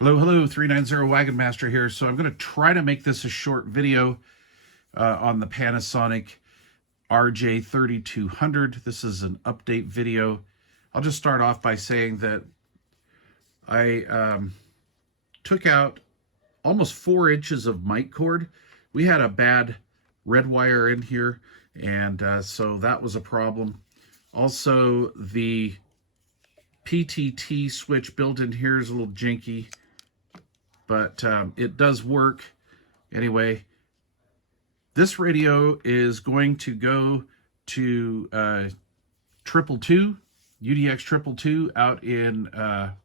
Hello, 390 Wagon Master here. So I'm going to try to make this a short video on the Panasonic RJ3200. This is an update video. I'll just start off by saying that I took out almost 4 inches of mic cord. We had a bad red wire in here, and so that was a problem. Also, the PTT switch built in here is a little janky, but it does work. Anyway, this radio is going to go to 222, UDX 222 out in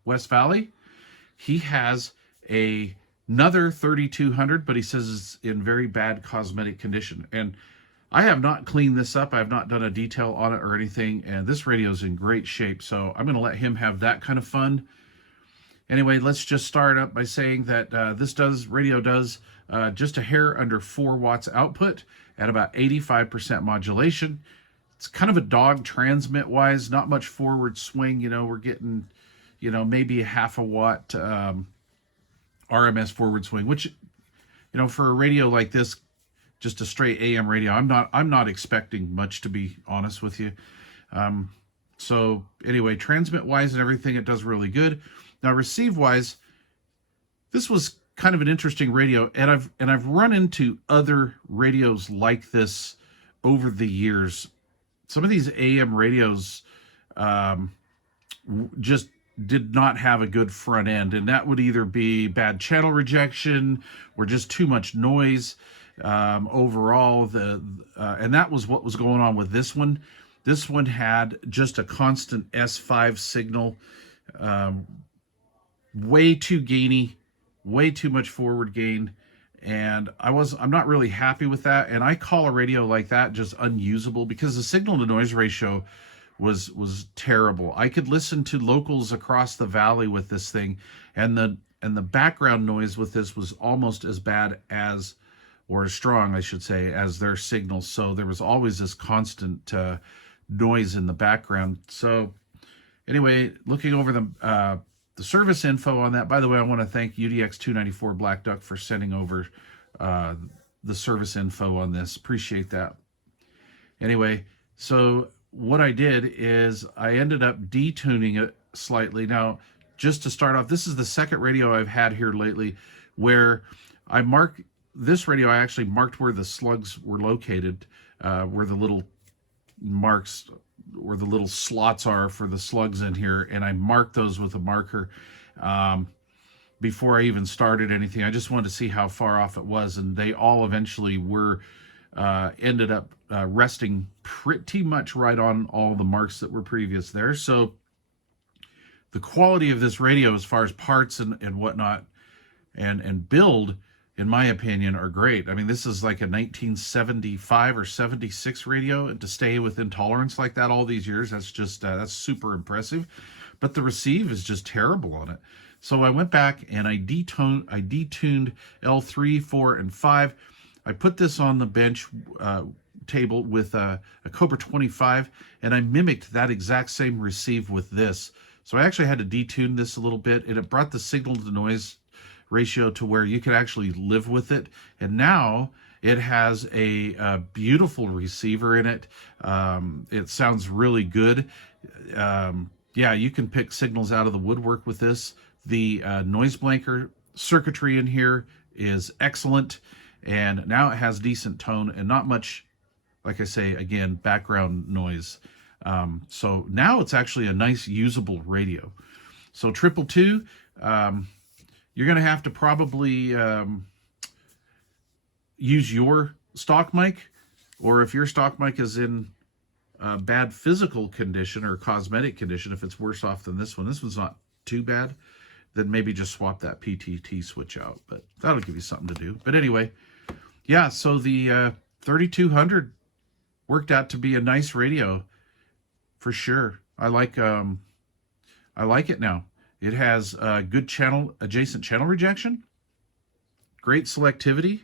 West Valley. He has another 3200, but he says it's in very bad cosmetic condition. And I have not cleaned this up. I have not done a detail on it or anything, and this radio is in great shape, so I'm going to let him have that kind of fun. Anyway, let's just start up by saying that this radio does just a hair under 4 watts output at about 85% modulation. It's kind of a dog transmit wise, not much forward swing. We're getting, maybe a half a watt RMS forward swing, which, for a radio like this, just a straight AM radio, I'm not expecting much, to be honest with you. So anyway, transmit wise and everything, it does really good. Now, receive-wise, this was kind of an interesting radio, and I've run into other radios like this over the years. Some of these AM radios just did not have a good front end, and that would either be bad channel rejection or just too much noise overall. And that was what was going on with this one. This one had just a constant S5 signal. Way too gainy, way too much forward gain, and I'm not really happy with that. And I call a radio like that just unusable because the signal to noise ratio was terrible. I could listen to locals across the valley with this thing, and the background noise with this was almost as bad as, or as strong, I should say, as their signals. So there was always this constant noise in the background. So anyway, looking over the service info on that. By the way, I want to thank UDX 294 Black Duck for sending over the service info on this. Appreciate that. Anyway, so what I did is I ended up detuning it slightly. Now, just to start off, this is the second radio I've had here lately where this radio, I actually marked where the slugs were located, where the little marks or the little slots are for the slugs in here, and I marked those with a marker before I even started anything. I just wanted to see how far off it was, and they all eventually ended up resting pretty much right on all the marks that were previous there. So the quality of this radio as far as parts and whatnot and build, in my opinion, are great. I mean, this is like a 1975 or 76 radio, and to stay within tolerance like that all these years, that's super impressive. But the receive is just terrible on it. So I went back and I detuned L3, 4, and 5. I put this on the bench table with a Cobra 25, and I mimicked that exact same receive with this. So I actually had to detune this a little bit, and it brought the signal to noise ratio to where you could actually live with it. And now it has a beautiful receiver in it. It sounds really good. Yeah, you can pick signals out of the woodwork with this. The noise blanker circuitry in here is excellent, and now it has decent tone and not much, like I say again, background noise. So now it's actually a nice usable radio. So 222, you're going to have to probably use your stock mic, or if your stock mic is in bad physical condition or cosmetic condition, if it's worse off than this one's not too bad, then maybe just swap that PTT switch out. But that'll give you something to do. But anyway, yeah, so the 3200 worked out to be a nice radio for sure. I like it now. It has good adjacent channel rejection, great selectivity,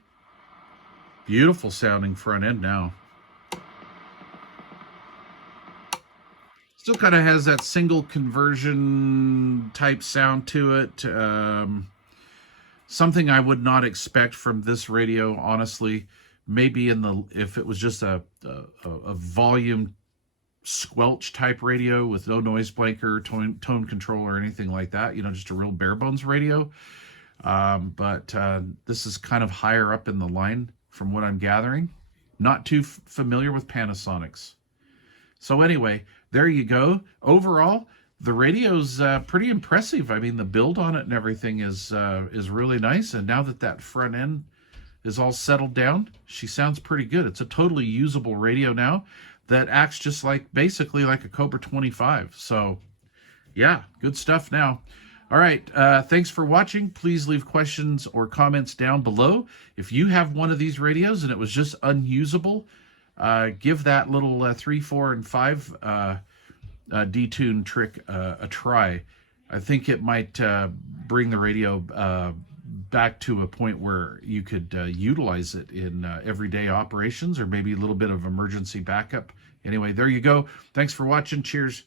beautiful sounding front end now. Still kind of has that single conversion type sound to it. Something I would not expect from this radio, honestly. Maybe if it was just a volume squelch type radio with no noise blanker, tone control, or anything like that. Just a real bare bones radio. But this is kind of higher up in the line from what I'm gathering. Not too familiar with Panasonics. So anyway, there you go. Overall, the radio's pretty impressive. I mean, the build on it and everything is really nice. And now that front end is all settled down, she sounds pretty good. It's a totally usable radio now that acts just basically like a Cobra 25. So yeah, good stuff now. All right, thanks for watching. Please leave questions or comments down below. If you have one of these radios and it was just unusable, give that little 3, 4, and 5 detune trick a try. I think it might bring the radio back to a point where you could utilize it in everyday operations, or maybe a little bit of emergency backup. Anyway, there you go. Thanks for watching. Cheers.